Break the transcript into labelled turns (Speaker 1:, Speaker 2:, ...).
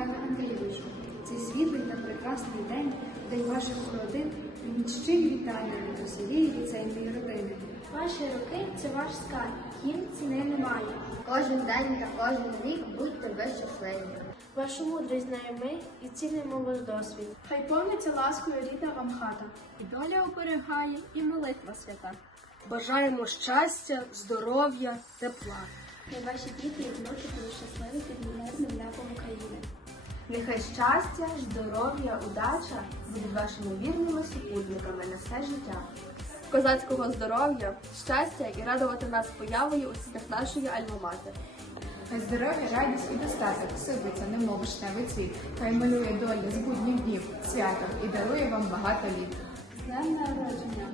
Speaker 1: Михайло Андрійовичу, цей світлий та прекрасний день, день ваших родин і щирі вітання від усієї ліцейної родини.
Speaker 2: Ваші роки це ваш скарб, їм ціни немає.
Speaker 3: Кожен день та кожен рік будьте ви щасливі.
Speaker 2: Вашу мудрість знаємо ми і цінимо ваш досвід.
Speaker 4: Хай повниться ласкою рідна вам хата.
Speaker 5: І доля оберігає, і молитва свята. Бажаємо щастя, здоров'я, тепла.
Speaker 2: Хай ваші діти і внуки будуть щасливі під мирним ляпом
Speaker 6: Нехай щастя, здоров'я, удача будуть вашими вірними супутниками на все життя. Козацького здоров'я, щастя і радувати нас появою у стінах нашої альма-матер.
Speaker 7: Хай здоров'я, радість і достаток сипеться, немов вишневий цвіт. Хай малює доля з будніх днів святом і дарує вам багато літ.
Speaker 1: З днем народження